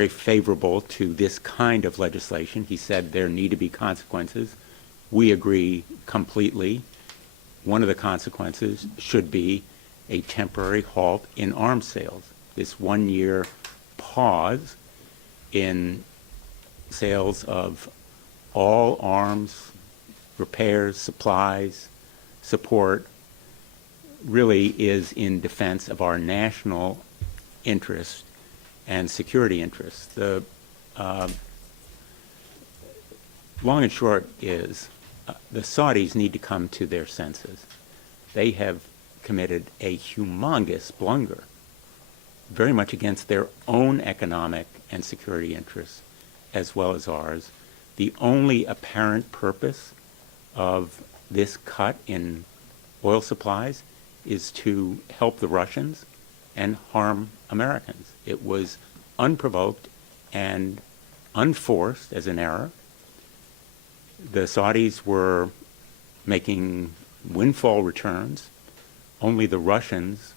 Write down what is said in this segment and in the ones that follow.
very favorable to this kind of legislation. He said there need to be consequences. We agree completely. One of the consequences should be a temporary halt in arms sales. This 1-year pause in sales of all arms, repairs, supplies, support really is in defense of our national interest and security interests. The long and short is the Saudis need to come to their senses. They have committed a humongous blunder, very much against their own economic and security interests, as well as ours. The only apparent purpose of this cut in oil supplies is to help the Russians and harm Americans. It was unprovoked and unforced as an error. The Saudis were making windfall returns. Only the Russians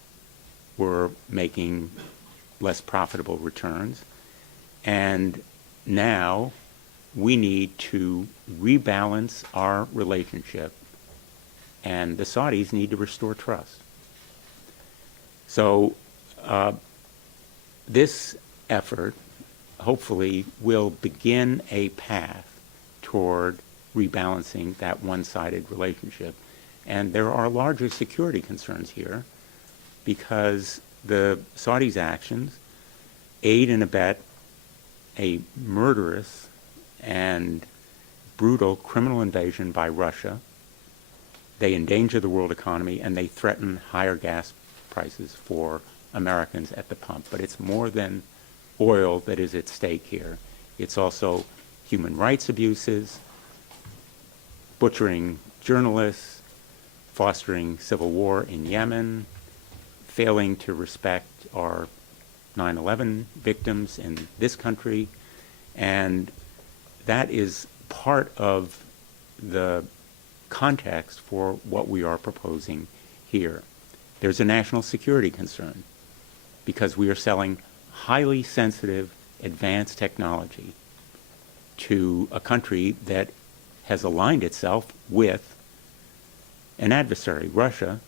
were making less profitable returns. And now we need to rebalance our relationship, and the Saudis need to restore trust. So this effort hopefully will begin a path toward rebalancing that one-sided relationship. And there are larger security concerns here because the Saudis' actions aid and abet a murderous and brutal criminal invasion by Russia. They endanger the world economy, and they threaten higher gas prices for Americans at the pump. But it's more than oil that is at stake here. It's also human rights abuses, butchering journalists, fostering civil war in Yemen, failing to respect our 9/11 victims in this country, and that is part of the context for what we are proposing here. There's a national security concern because we are selling highly sensitive advanced technology to a country that has aligned itself with an adversary, Russia,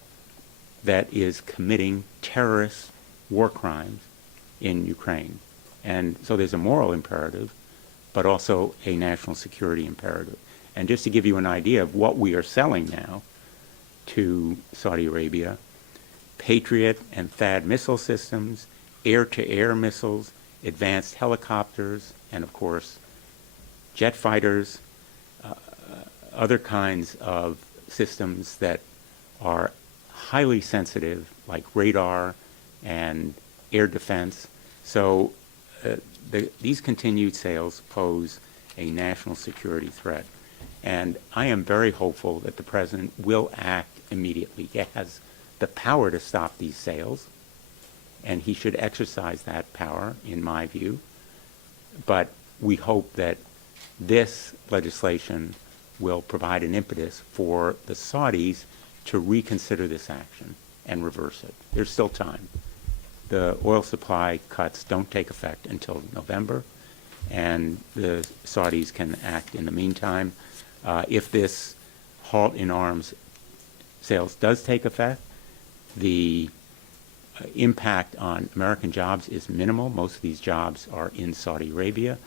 that is committing terrorist war crimes in Ukraine. And so there's a moral imperative, but also a national security imperative. And just to give you an idea of what we are selling now to Saudi Arabia, Patriot and THAAD missile systems, air-to-air missiles, advanced helicopters, and of course, jet fighters, other kinds of systems that are highly sensitive, like radar and air defense. So these continued sales pose a national security threat. And I am very hopeful that the President will act immediately. He has the power to stop these sales, and he should exercise that power, in my view. But we hope that this legislation will provide an impetus for the Saudis to reconsider this action and reverse it. There's still time. The oil supply cuts don't take effect until November, and the Saudis can act in the meantime. If this halt in arms sales does take effect, the impact on American jobs is minimal. Most of these jobs are in Saudi Arabia.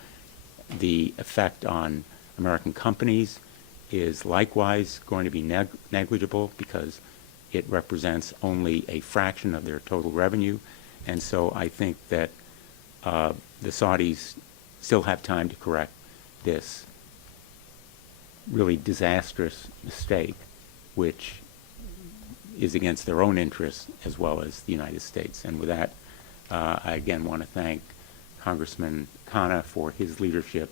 The effect on American companies is likewise going to be negligible because it represents only a fraction of their total revenue. And so I think that the Saudis still have time to correct this really disastrous mistake, which is against their own interests as well as the United States. And with that, I again want to thank Congressman Khanna for his leadership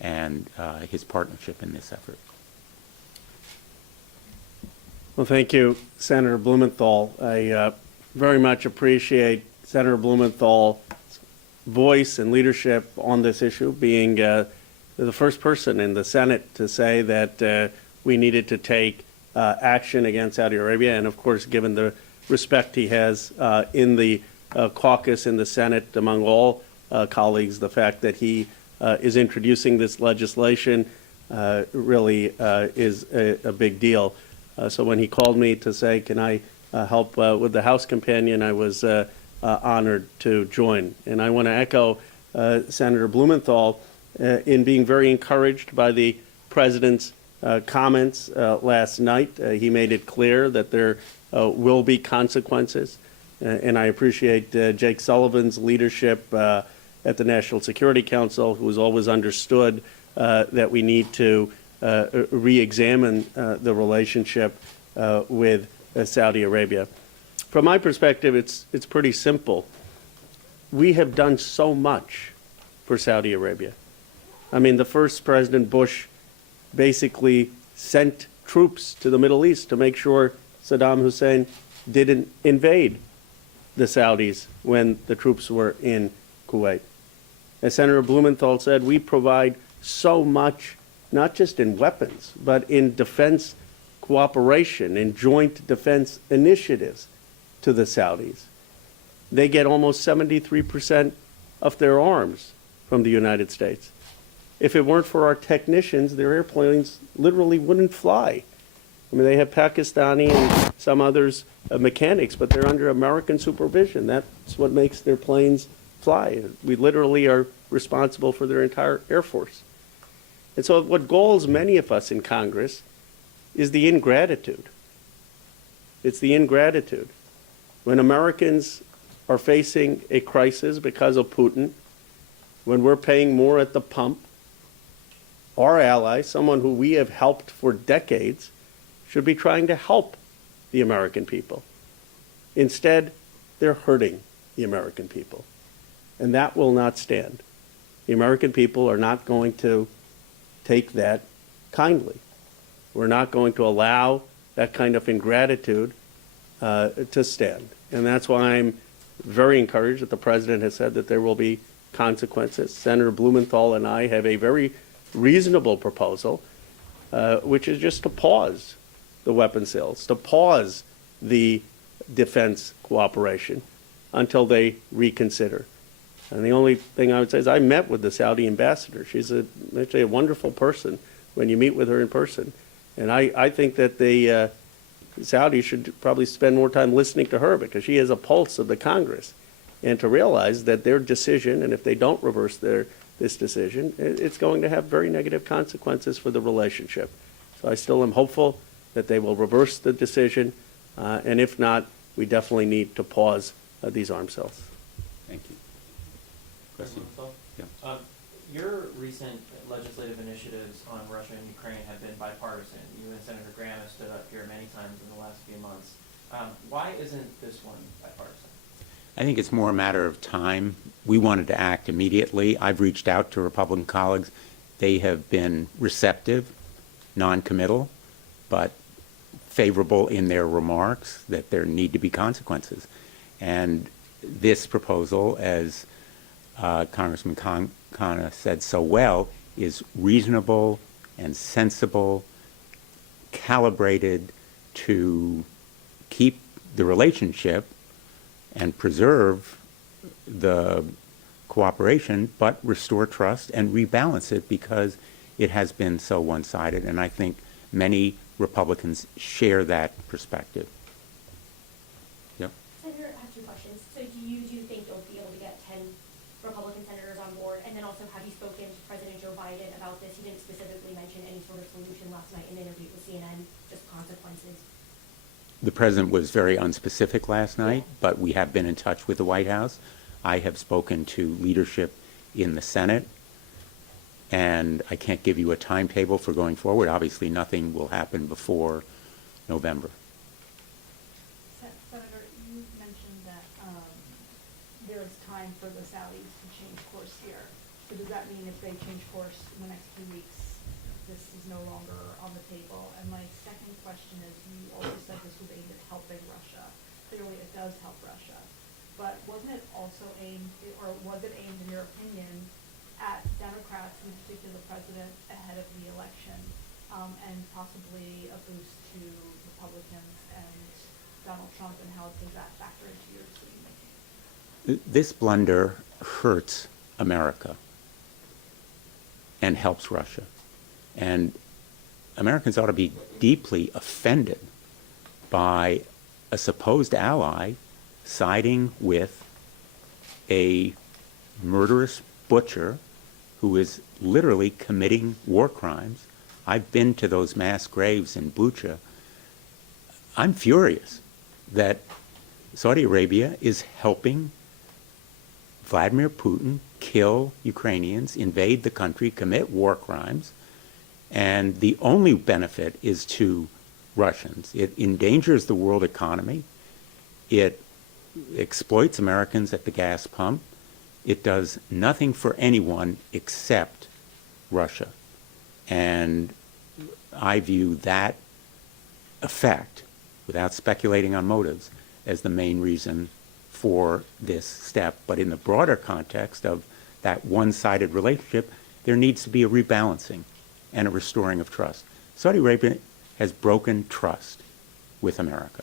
and his partnership in this effort. Well, thank you, Senator Blumenthal. I very much appreciate Senator Blumenthal's voice and leadership on this issue, being the first person in the Senate to say that we needed to take action against Saudi Arabia, and of course, given the respect he has in the caucus in the Senate among all colleagues the fact that he is introducing this legislation really is a big deal. So when he called me to say, can I help with the House companion, I was honored to join. And I want to echo Senator Blumenthal in being very encouraged by the President's comments last night. He made it clear that there will be consequences. And I appreciate Jake Sullivan's leadership at the National Security Council, who has always understood that we need to re-examine the relationship with Saudi Arabia. From my perspective, it's pretty simple. We have done so much for Saudi Arabia. I mean, the first President Bush basically sent troops to the Middle East to make sure Saddam Hussein didn't invade the Saudis when the troops were in Kuwait. As Senator Blumenthal said, we provide so much, not just in weapons, but in defense cooperation, in joint defense initiatives to the Saudis. They get almost 73% of their arms from the United States. If it weren't for our technicians, their airplanes literally wouldn't fly. I mean, they have Pakistani and some others mechanics, but they're under American supervision. That's what makes their planes fly. We literally are responsible for their entire Air Force. And so what galls many of us in Congress is the ingratitude. It's the ingratitude. When Americans are facing a crisis because of Putin, when we're paying more at the pump, our ally, someone who we have helped for decades, should be trying to help the American people. Instead, they're hurting the American people. And that will not stand. The American people are not going to take that kindly. We're not going to allow that kind of ingratitude to stand. And that's why I'm very encouraged that the President has said that there will be consequences. Senator Blumenthal and I have a very reasonable proposal, which is just to pause the weapons sales, to pause the defense cooperation until they reconsider. And the only thing I would say is I met with the Saudi ambassador. She's actually a wonderful person when you meet with her in person. And I think that the Saudis should probably spend more time listening to her because she has a pulse of the Congress. And to realize that their decision, and if they don't reverse this decision, it's going to have very negative consequences for the relationship. So I still am hopeful that they will reverse the decision. And if not, we definitely need to pause these arms sales. Thank you. Question? Yeah. Your recent legislative initiatives on Russia and Ukraine have been bipartisan. You and Senator Graham have stood up here many times in the last few months. Why isn't this one bipartisan? I think it's more a matter of time. We wanted to act immediately. I've reached out to Republican colleagues. They have been receptive, non-committal, but favorable in their remarks that there need to be consequences. And this proposal, as Congressman Khanna said so well, is reasonable and sensible, calibrated to keep the relationship and preserve the cooperation, but restore trust and rebalance it because it has been so one-sided. And I think many Republicans share that perspective. Yep. Senator, I have two questions. So do you think you'll be able to get 10 Republican senators on board? And then also, have you spoken to President Joe Biden about this? He didn't specifically mention any sort of solution last night in an interview with CNN, just consequences. The president was very unspecific last night, but we have been in touch with the White House. I have spoken to leadership in the Senate, and I can't give you a timetable for going forward. Obviously, nothing will happen before November. Senator, you mentioned that there is time for the Saudis to change course here. So does that mean if they change course in the next few weeks, this is no longer on the table? And my second question is, you also said this was aimed at helping Russia. Clearly, it does help Russia. But wasn't it also aimed, or was it aimed, in your opinion, at Democrats, in particular the president, ahead of the election, and possibly a boost to Republicans and Donald Trump, and how does that factor into your decision making? This blunder hurts America and helps Russia. And Americans ought to be deeply offended by a supposed ally siding with a murderous butcher who is literally committing war crimes. I've been to those mass graves in Bucha. I'm furious that Saudi Arabia is helping Vladimir Putin kill Ukrainians, invade the country, commit war crimes, and the only benefit is to Russians. It endangers the world economy. It exploits Americans at the gas pump. It does nothing for anyone except Russia. And I view that effect, without speculating on motives, as the main reason for this step. But in the broader context of that one-sided relationship, there needs to be a rebalancing and a restoring of trust. Saudi Arabia has broken trust with America,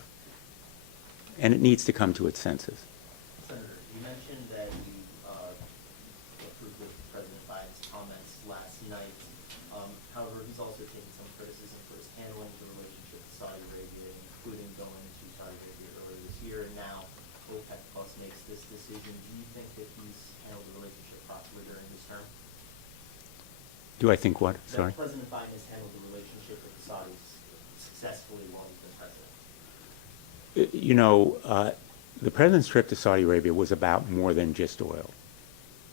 and it needs to come to its senses. Senator, you mentioned that you approved of President Biden's comments last night. However, he's also taken some criticism for his handling of the relationship with Saudi Arabia, including going to Saudi Arabia earlier this year, and now OPEC Plus makes this decision. Do you think that he's handled the relationship properly during his term? Do I think what? Sorry? That President Biden has handled the relationship with the Saudis successfully while he's been president? You know, the president's trip to Saudi Arabia was about more than just oil.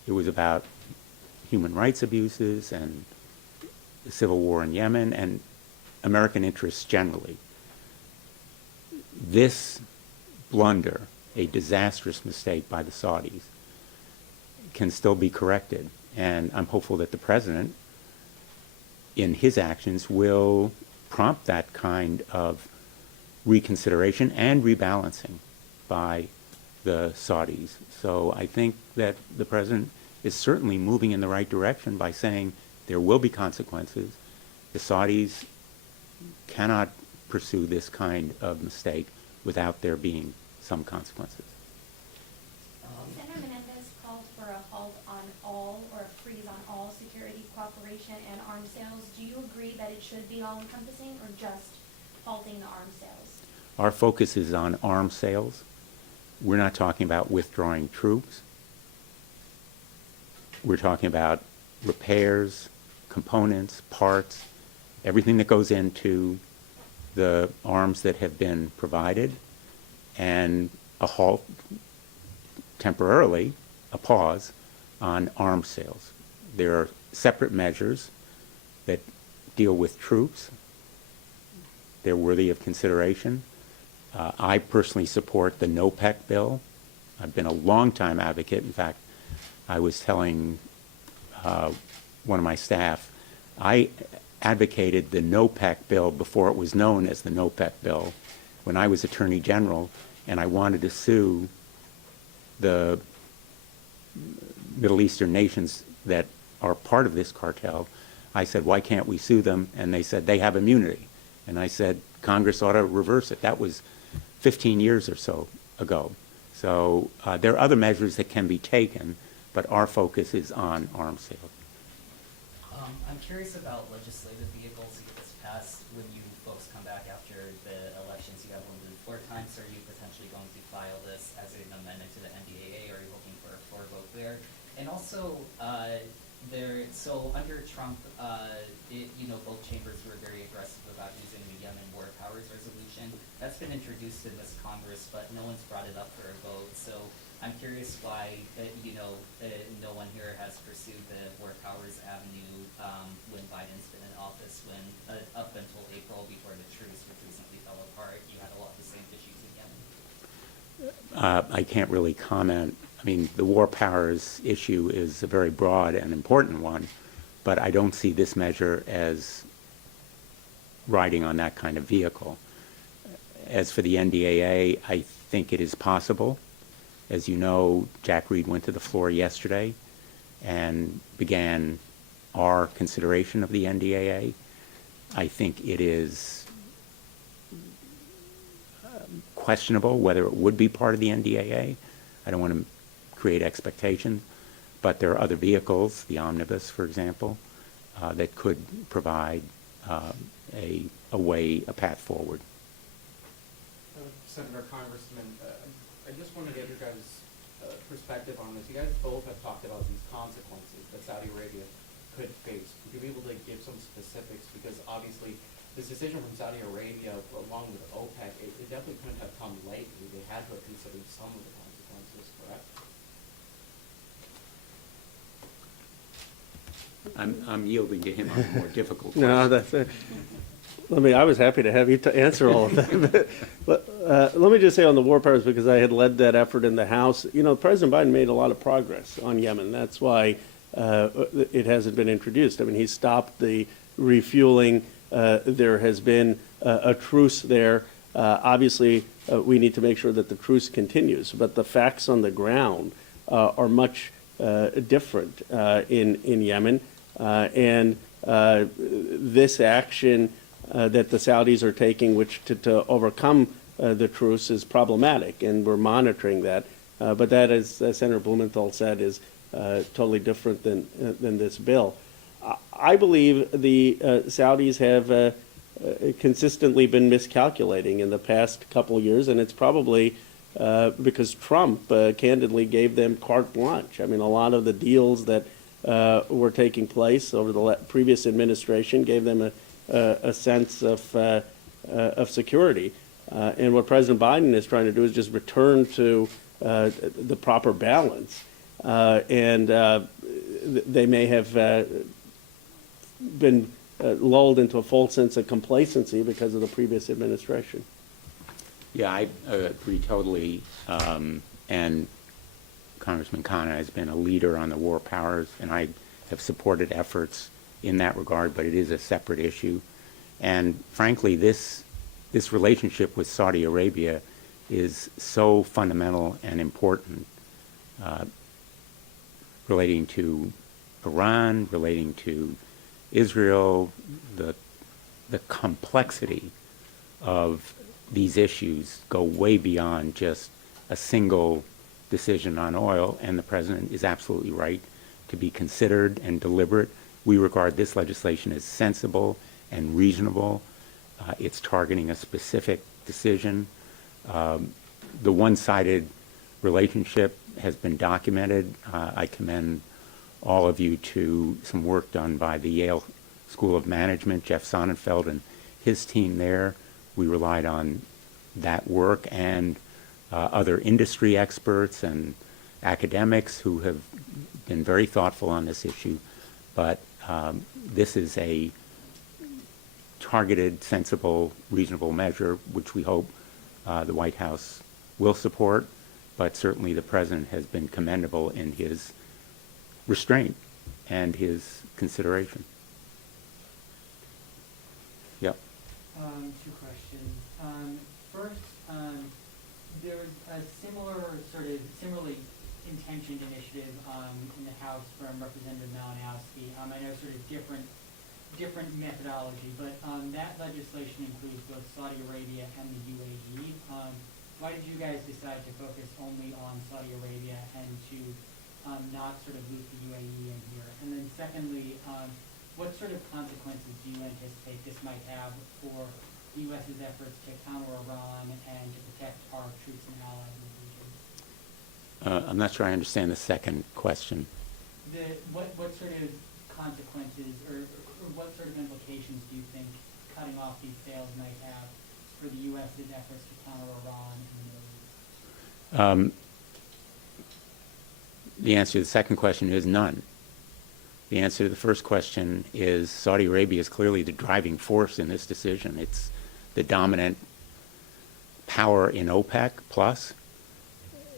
It was about human rights abuses and the civil war in Yemen and American interests generally. This blunder, a disastrous mistake by the Saudis, can still be corrected. And I'm hopeful that the president, in his actions, will prompt that kind of reconsideration and rebalancing by the Saudis. So I think that the president is certainly moving in the right direction by saying there will be consequences. The Saudis cannot pursue this kind of mistake without there being some consequences. Senator Menendez called for a halt on all, or a freeze on all security cooperation and arms sales. Do you agree that it should be all-encompassing or just halting the arms sales? Our focus is on arms sales. We're not talking about withdrawing troops. We're talking about repairs, components, parts, everything that goes into the arms that have been provided, and a halt, temporarily, a pause on arms sales. There are separate measures that deal with troops. They're worthy of consideration. I personally support the NOPEC bill. I've been a long-time advocate. In fact, I was telling one of my staff, I advocated the NOPEC bill before it was known as the NOPEC bill when I was Attorney General, and I wanted to sue the Middle Eastern nations that are part of this cartel. I said, why can't we sue them? And they said, they have immunity. And I said, Congress ought to reverse it. That was 15 years or so ago. So there are other measures that can be taken, but our focus is on arms sales. I'm curious about legislative vehicles to get this passed. When you folks come back after the elections, you have limited floor time, so are you potentially going to file this as an amendment to the NDAA, or are you looking for a floor vote there? And also, so under Trump, both chambers were very aggressive about using the Yemen War Powers Resolution. That's been introduced in this Congress, but no one's brought it up for a vote. So I'm curious why, no one here has pursued the War Powers Avenue when Biden's been in office, when up until April before the truce, which recently fell apart, you had a lot of the same issues in Yemen. I can't really comment. I mean, the war powers issue is a very broad and important one, but I don't see this measure as riding on that kind of vehicle. As for the NDAA, I think it is possible. As you know, Jack Reed went to the floor yesterday and began our consideration of the NDAA. I think it is questionable whether it would be part of the NDAA. I don't want to create expectations, But there are other vehicles, the omnibus, for example, that could provide a path forward. Senator, Congressman, I just want to get your guys' perspective on this. You guys both have talked about these consequences that Saudi Arabia could face. Would you be able to give some specifics? Because obviously, this decision from Saudi Arabia, along with OPEC, it definitely couldn't have come lightly. They had to have considered some of the consequences, correct? I'm yielding to him on the more difficult question. No, that's it. I was happy to have you to answer all of that. But let me just say on the war powers, because I had led that effort in the House, President Biden made a lot of progress on Yemen. That's why it hasn't been introduced. I mean, he stopped the refueling. There has been a truce there. Obviously, we need to make sure that the truce continues. But the facts on the ground are much different in Yemen. And this action that the Saudis are taking, which to overcome the truce, is problematic, and we're monitoring that. But that, as Senator Blumenthal said, is totally different than this bill. I believe the Saudis have consistently been miscalculating in the past couple of years, and it's probably because Trump candidly gave them carte blanche. I mean, a lot of the deals that were taking place over the previous administration gave them a sense of security. And what President Biden is trying to do is just return to the proper balance. And they may have been lulled into a false sense of complacency because of the previous administration. Yeah, I agree totally. And Congressman Khanna has been a leader on the war powers, and I have supported efforts in that regard, but it is a separate issue. And frankly, this relationship with Saudi Arabia is so fundamental and important, relating to Iran, relating to Israel, the complexity of these issues go way beyond just a single decision on oil, and the President is absolutely right to be considered and deliberate. We regard this legislation as sensible and reasonable. It's targeting a specific decision. The one-sided relationship has been documented. I commend all of you to some work done by the Yale School of Management, Jeff Sonnenfeld and his team there. We relied on that work and other industry experts and academics who have been very thoughtful on this issue. But this is a targeted, sensible, reasonable measure, which we hope the White House will support. But certainly the President has been commendable in his restraint and his consideration. Yep. Two questions. First, there was a similarly intentioned initiative in the House from Representative Malinowski. I know sort of different methodology, but that legislation includes both Saudi Arabia and the UAE. Why did you guys decide to focus only on Saudi Arabia and to not sort of loop the UAE in here? And then secondly, what sort of consequences do you anticipate this might have for the U.S.'s efforts to counter Iran and to protect our troops and allies in the region? I'm not sure I understand the second question. What sort of consequences or what sort of implications do you think cutting off these sales might have for the U.S.'s efforts to counter Iran in the Middle East? The answer to the second question is none. The answer to the first question is Saudi Arabia is clearly the driving force in this decision. It's the dominant power in OPEC plus.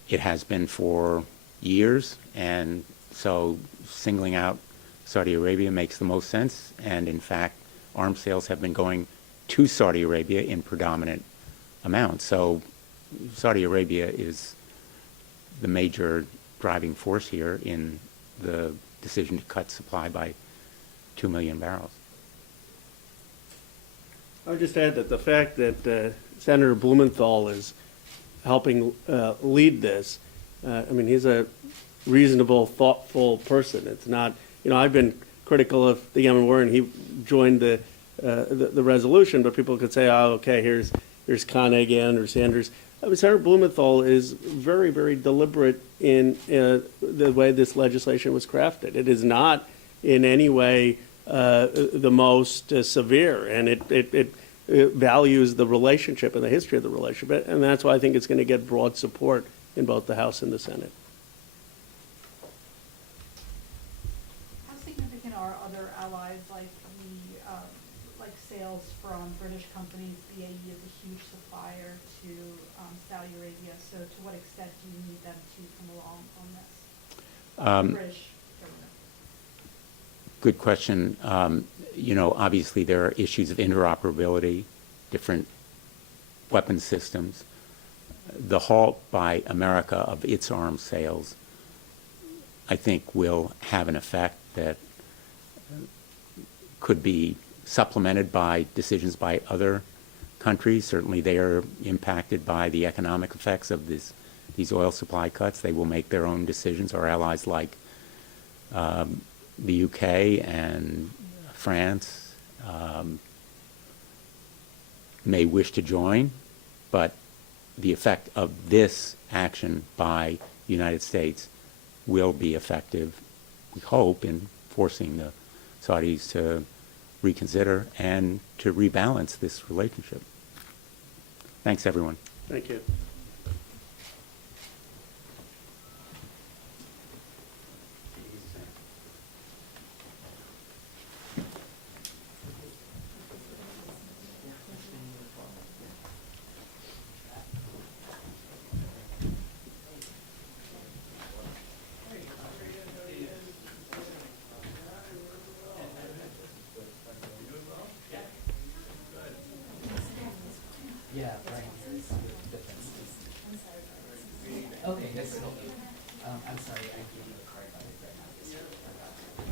It has been for years, and so singling out Saudi Arabia makes the most sense. And in fact, arms sales have been going to Saudi Arabia in predominant amounts. So Saudi Arabia is the major driving force here in the decision to cut supply by 2 million barrels. I would just add that the fact that Senator Blumenthal is helping lead this, I mean, he's a reasonable, thoughtful person. It's not, I've been critical of the Yemen war, and he joined the resolution, but people could say, oh, okay, here's Khanna again, or Sanders. I mean, Senator Blumenthal is very, very deliberate in the way this legislation was crafted. It is not in any way the most severe, and it values the relationship and the history of the relationship, and that's why I think it's going to get broad support in both the House and the Senate. How significant are other allies like like sales from British companies? BAE is a huge supplier to Saudi Arabia, so to what extent do you need them to come along on this? British government. Good question. Obviously there are issues of interoperability, different weapon systems. The halt by America of its arms sales, I think, will have an effect that could be supplemented by decisions by other countries. Certainly they are impacted by the economic effects of these oil supply cuts. They will make their own decisions. Our allies like the UK and France may wish to join, but the effect of this action by the United States will be effective, we hope, in forcing the Saudis to reconsider and to rebalance this relationship. Thanks, everyone. Thank you. Yeah, right. Okay, yes. I'm sorry, I gave you a card by the right now.